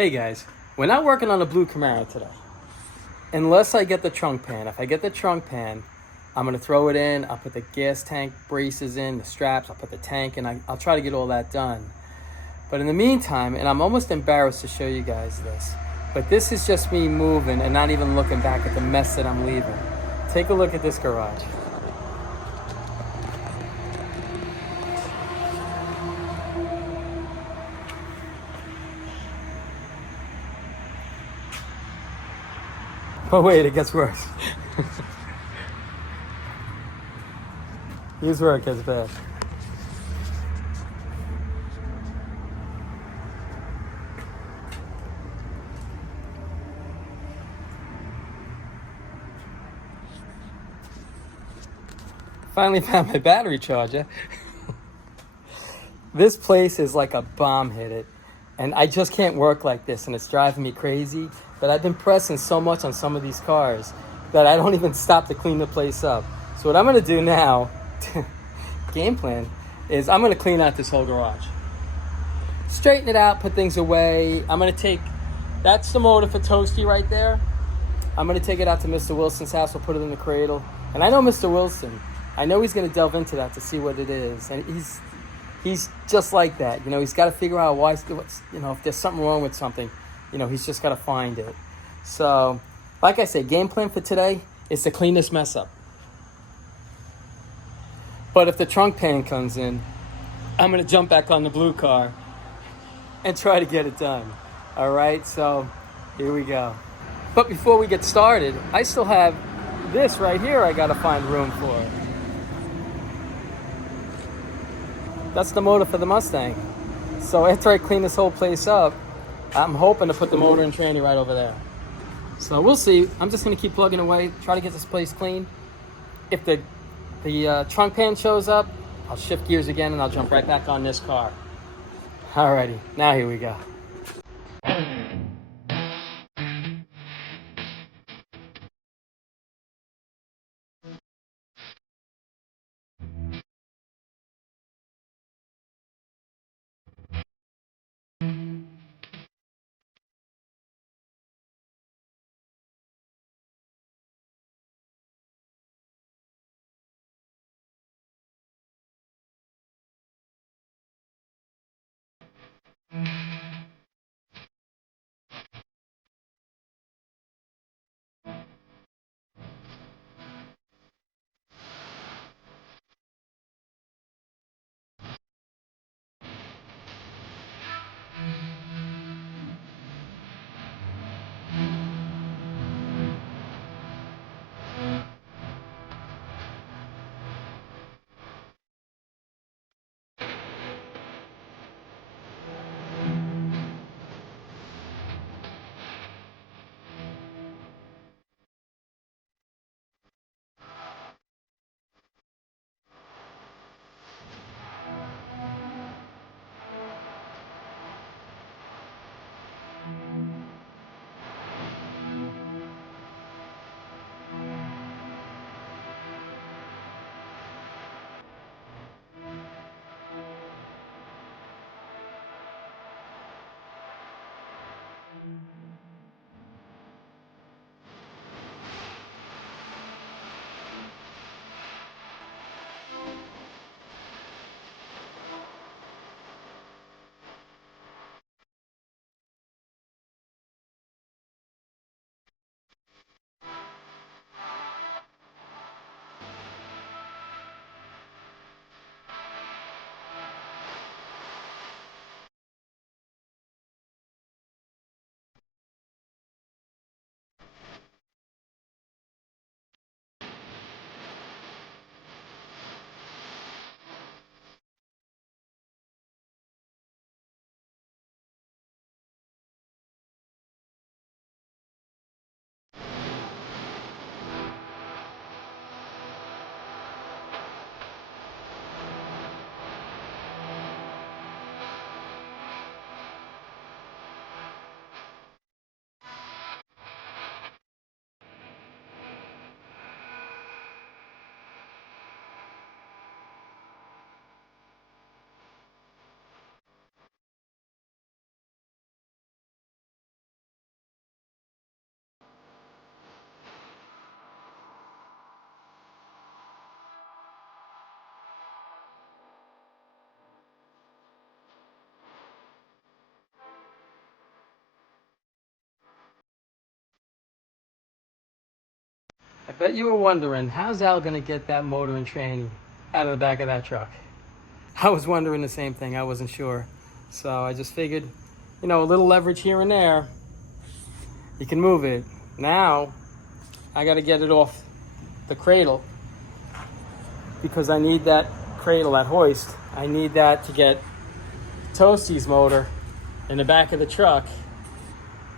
Hey guys, we're not working on a blue Camaro today. Unless I get the trunk pan. If I get the trunk pan, I'm going to throw it in. I'll put the gas tank braces in, the straps. I'll put the tank in. I'll try to get all that done. But in the meantime, and I'm almost embarrassed to show you guys this, but this is just me moving and not even looking back at the mess that I'm leaving. Take a look at this garage. Oh wait, it gets worse. Here's where it gets bad. Finally found my battery charger. This place is like a bomb hit it. And I just can't work like this, and it's driving me crazy. But I've been pressing so much on some of these cars that I don't even stop to clean the place up. So what I'm gonna do now, game plan, is I'm gonna clean out this whole garage. Straighten it out, put things away. I'm gonna take, that's the motor for Toasty right there. I'm gonna take it out to Mr. Wilson's house. We'll put it in the cradle. And I know Mr. Wilson. I know he's gonna delve into that to see what it is. And he's just like that. You know, he's got to figure out why, if there's something wrong with something, he's just got to find it. So, like I said, game plan for today is to clean this mess up. But if the trunk pan comes in, I'm going to jump back on the blue car and try to get it done. All right, so here we go. But before we get started, I still have this right here I got to find room for. That's the motor for the Mustang. So after I clean this whole place up, I'm hoping to put the motor and tranny right over there. So we'll see. I'm just going to keep plugging away, try to get this place clean. If the trunk pan shows up, I'll shift gears again and I'll jump right back on this car. Alrighty, now here we go. I bet you were wondering, how's Al gonna get that motor and tranny out of the back of that truck? I was wondering the same thing. I wasn't sure. So I just figured, you know, a little leverage here and there, you can move it. Now, I gotta get it off the cradle because I need that cradle, that hoist. I need that to get Toasty's motor in the back of the truck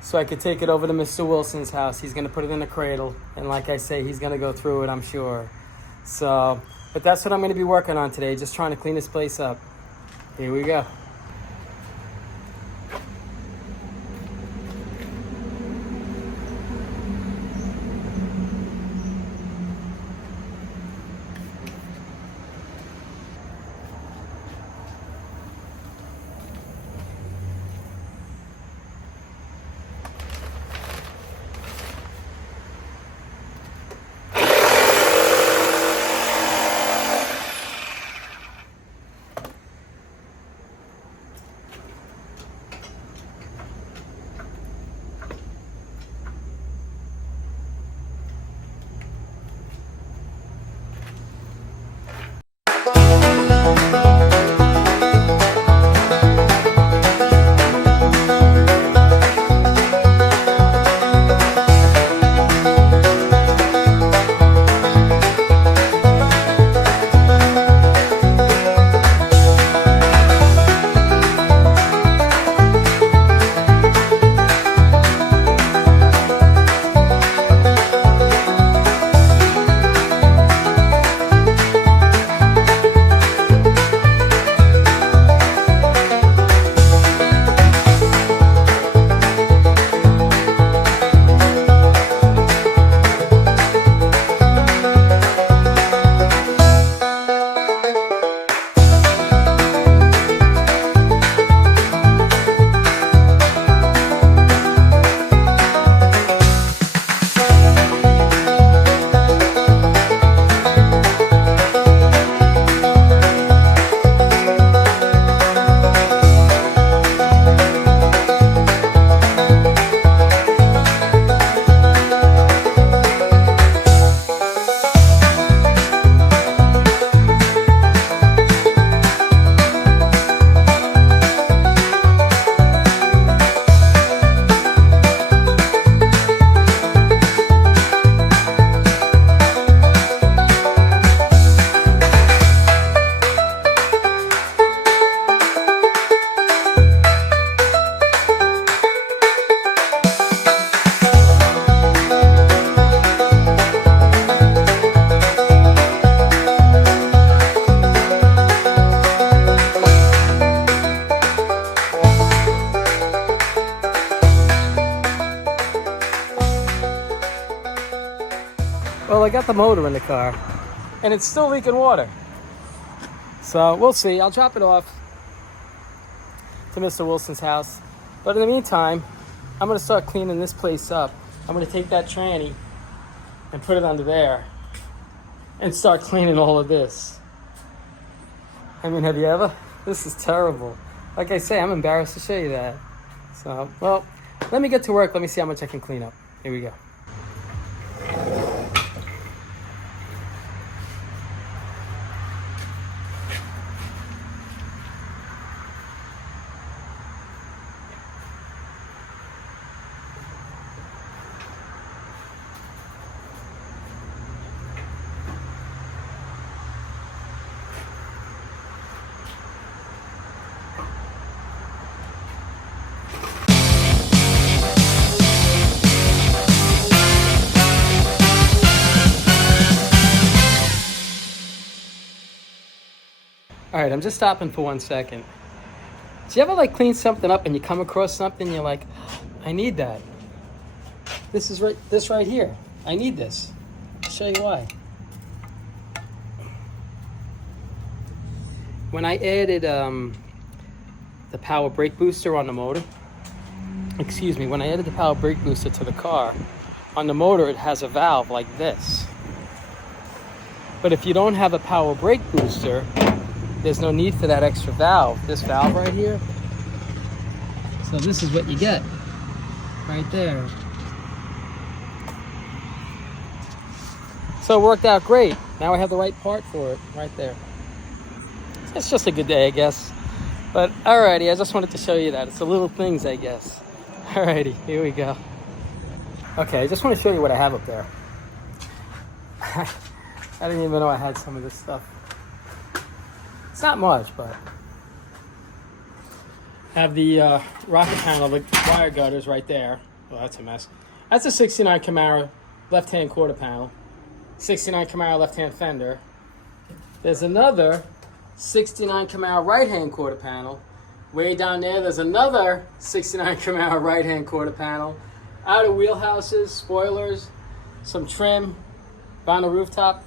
so I could take it over to Mr. Wilson's house. He's gonna put it in the cradle, and like I say, he's gonna go through it, I'm sure. So, but that's what I'm gonna be working on today, just trying to clean this place up. Here we go. Well, I got the motor in the car, and it's still leaking water. So we'll see. I'll drop it off to Mr. Wilson's house. But in the meantime, I'm going to start cleaning this place up. I'm going to take that tranny and put it under there and start cleaning all of this. I mean, have you ever? This is terrible. Like I say, I'm embarrassed to show you that. So, well, let me get to work. Let me see how much I can clean up. Here we go. All right, I'm just stopping for 1 second. Do you ever like clean something up and you come across something and you're like, I need that. This right here. I need this. I'll show you why. When I added the power brake booster on the motor, when I added the power brake booster to the car, on the motor it has a valve like this. But if you don't have a power brake booster, there's no need for that extra valve. This valve right here. So this is what you get right there. So it worked out great. Now I have the right part for it right there. It's just a good day, I guess. But alrighty, I just wanted to show you that. It's the little things, I guess. Alrighty, here we go. Okay, I just want to show you what I have up there. I didn't even know I had some of this stuff. It's not much, but I have the rocket panel, the wire gutters right there. Well, that's a mess. That's a 69 Camaro left-hand quarter panel. 69 Camaro left-hand fender. There's another 69 Camaro right-hand quarter panel. Way down there, there's another 69 Camaro right-hand quarter panel. Outer wheelhouses, spoilers, some trim, vinyl rooftop.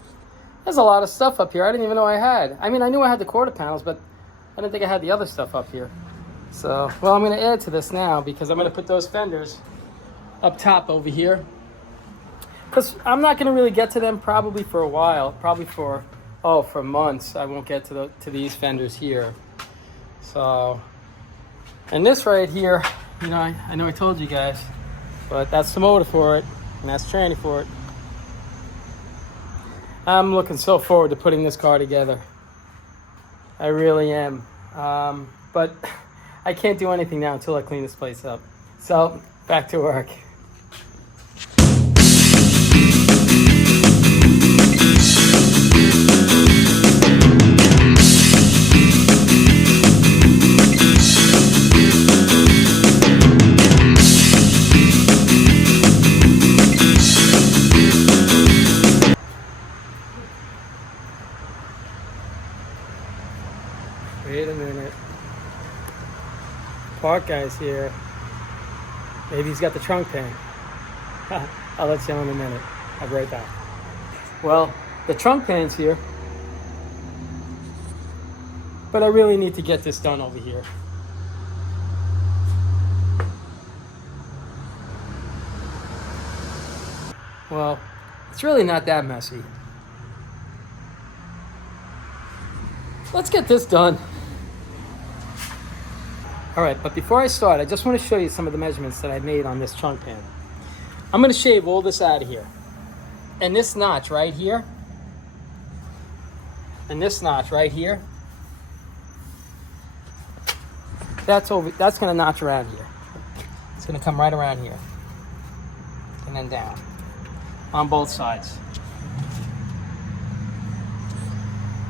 There's a lot of stuff up here I didn't even know I had. I mean, I knew I had the quarter panels, but I didn't think I had the other stuff up here. So, well, I'm going to add to this now because I'm going to put those fenders up top over here. Because I'm not going to really get to them probably for a while. Probably for months. I won't get to these fenders here. So, and this right here, you know, I know I told you guys, but that's the motor for it, and that's tranny for it. I'm looking so forward to putting this car together. I really am. But I can't do anything now until I clean this place up. So, back to work. Wait a minute. Park guy's here. Maybe he's got the trunk pan. I'll let you know in a minute. I'll be right back. Well, the trunk pan's here. But I really need to get this done over here. Well, it's really not that messy. Let's get this done. All right, but before I start, I just want to show you some of the measurements that I made on this trunk pan. I'm going to shave all this out of here. And this notch right here, and this notch right here, that's going to notch around here. It's going to come right around here. And then down. On both sides.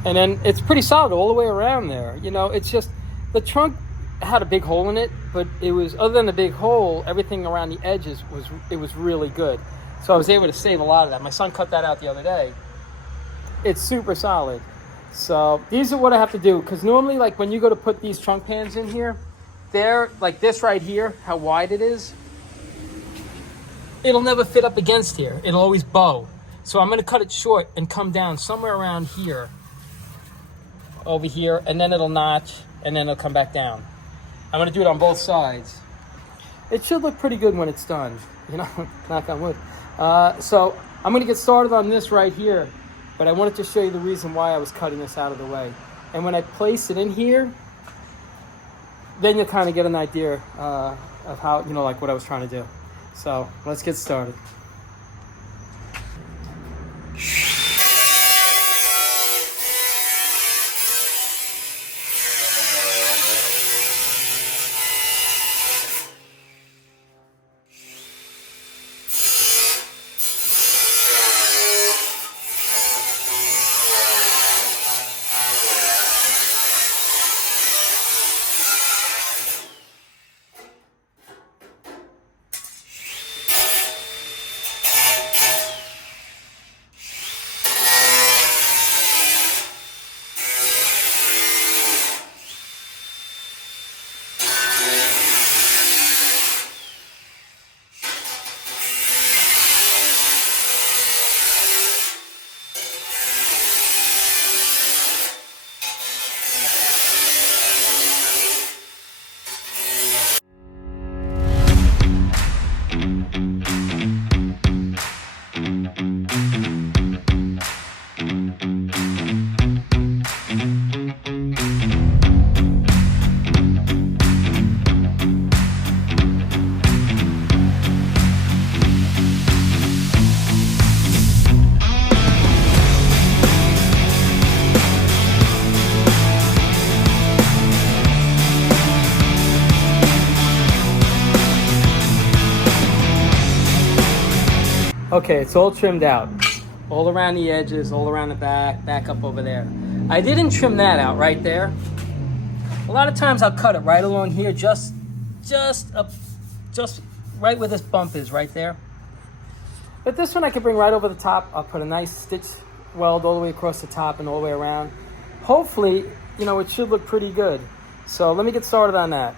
And then it's pretty solid all the way around there. You know, it's just, the trunk had a big hole in it, but it was, other than the big hole, everything around the edges was really good. So I was able to save a lot of that. My son cut that out the other day. It's super solid. So these are what I have to do, because normally, like, when you go to put these trunk pans in here, they're like this right here, how wide it is. It'll never fit up against here. It'll always bow. So I'm going to cut it short and come down somewhere around here, over here, and then it'll notch, and then it'll come back down. I'm going to do it on both sides. It should look pretty good when it's done, you know, knock on wood. So I'm going to get started on this right here, but I wanted to show you the reason why I was cutting this out of the way. And when I place it in here, then you'll kind of get an idea of how, you know, like what I was trying to do. So let's get started. Okay, it's all trimmed out. All around the edges, all around the back up over there. I didn't trim that out right there. A lot of times I'll cut it right along here, just up, just right where this bump is, right there. But this one I can bring right over the top. I'll put a nice stitch weld all the way across the top and all the way around. Hopefully, it should look pretty good. So let me get started on that.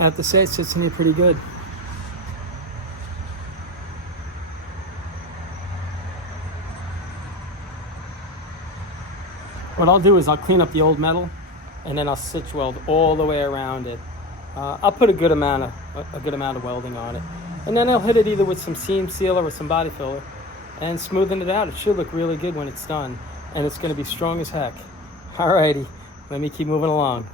I have to say, it sits in here pretty good. What I'll do is I'll clean up the old metal, and then I'll stitch weld all the way around it. I'll put a good amount of welding on it, and then I'll hit it either with some seam sealer or some body filler, and smoothing it out. It should look really good when it's done, and it's going to be strong as heck. Alrighty, let me keep moving along.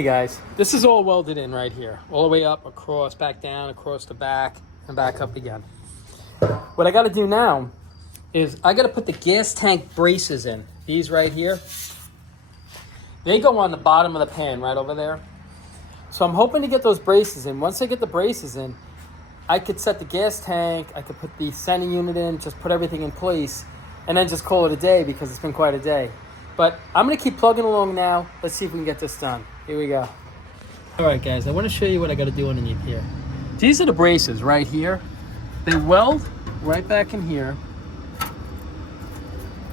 Okay guys, this is all welded in right here. All the way up, across, back down, across the back, and back up again. What I gotta do now is I gotta put the gas tank braces in. These right here. They go on the bottom of the pan right over there. So I'm hoping to get those braces in. Once I get the braces in, I could set the gas tank, I could put the sending unit in, just put everything in place, and then just call it a day because it's been quite a day. But I'm gonna keep plugging along now. Let's see if we can get this done. Here we go. All right guys, I wanna show you what I gotta do underneath here. These are the braces right here. They weld right back in here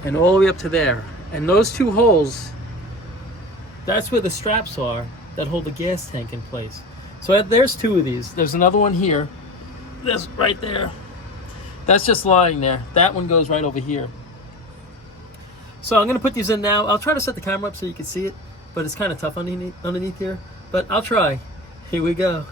and all the way up to there. And those two holes, that's where the straps are that hold the gas tank in place. So there's two of these. There's another one here. This right there. That's just lying there. That one goes right over here. So I'm gonna put these in now. I'll try to set the camera up so you can see it, but it's kind of tough underneath here. But I'll try. Here we go.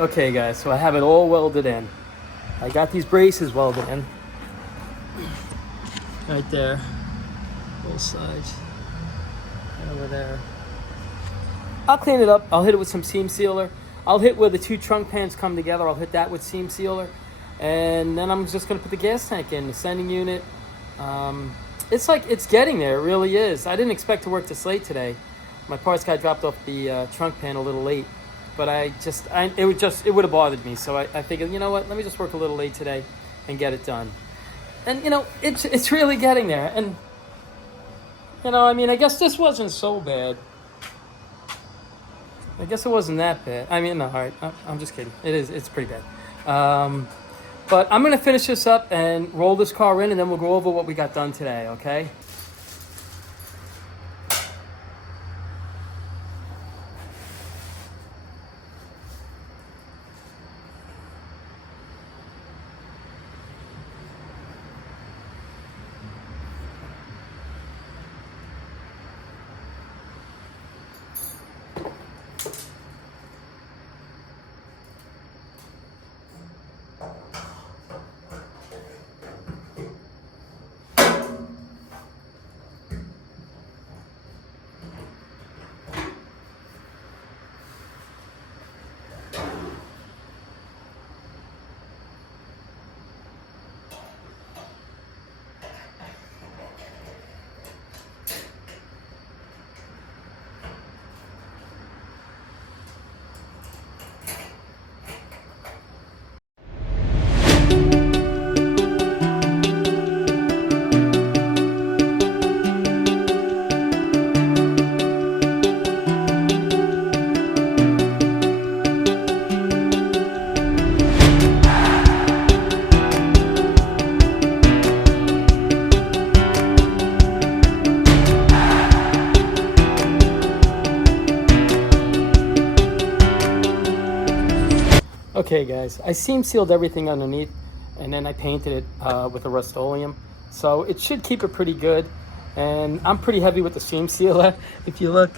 Okay guys, so I have it all welded in. I got these braces welded in. Right there. Both sides. And over there. I'll clean it up. I'll hit it with some seam sealer. I'll hit where the two trunk pans come together. I'll hit that with seam sealer. And then I'm just gonna put the gas tank in, the sending unit. It's like, it's getting there, it really is. I didn't expect to work this late today. My parts got dropped off the trunk pan a little late. But it would have bothered me. So I figured, you know what, let me just work a little late today and get it done. And, you know, it's really getting there. And, you know, I mean, I guess this wasn't so bad. I guess it wasn't that bad. I mean, no, all right, I'm just kidding. It's pretty bad. But I'm going to finish this up and roll this car in, and then we'll go over what we got done today, okay? Okay guys, I seam sealed everything underneath and then I painted it with a Rust-Oleum. So it should keep it pretty good. And I'm pretty heavy with the seam sealer. If you look,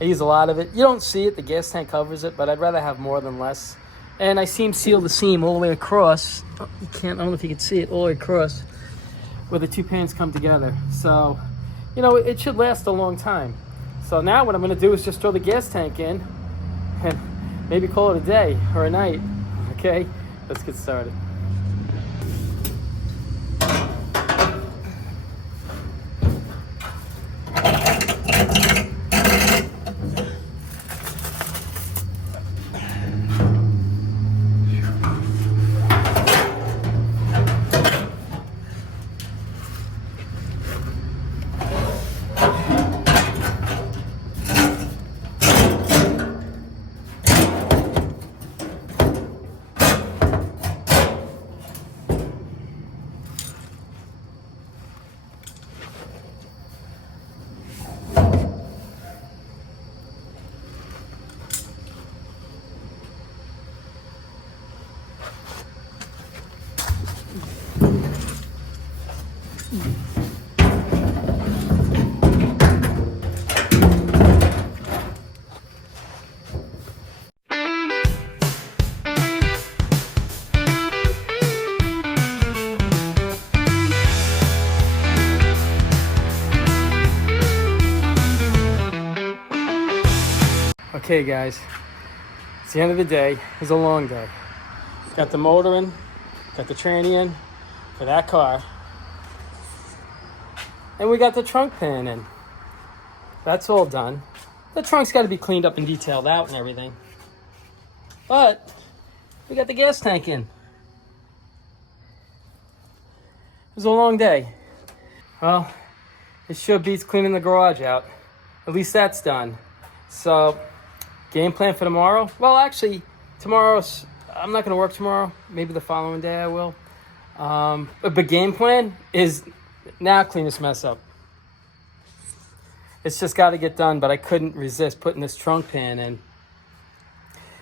I use a lot of it. You don't see it, the gas tank covers it, but I'd rather have more than less. And I seam seal the seam all the way across. Oh, you can't, I don't know if you can see it, all the way across where the two pans come together. So, you know, it should last a long time. So now what I'm gonna do is just throw the gas tank in and maybe call it a day or a night. Okay, let's get started. Okay guys, it's the end of the day. It was a long day. Got the motor in, got the tranny in for that car. And we got the trunk pan in. That's all done. The trunk's got to be cleaned up and detailed out and everything. But we got the gas tank in. It was a long day. Well, it sure beats cleaning the garage out. At least that's done. So, game plan for tomorrow? Well, actually, tomorrow's, I'm not going to work tomorrow. Maybe the following day I will. But game plan is now clean this mess up. It's just got to get done, but I couldn't resist putting this trunk pan in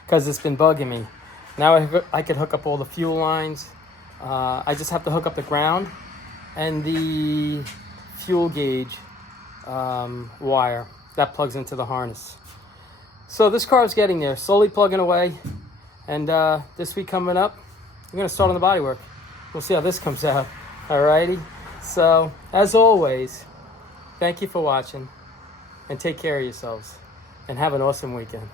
because it's been bugging me. Now I could hook up all the fuel lines. I just have to hook up the ground and the fuel gauge wire that plugs into the harness. So this car is getting there, slowly plugging away. And this week coming up, we're gonna start on the bodywork. We'll see how this comes out. Alrighty. So as always, thank you for watching and take care of yourselves and have an awesome weekend.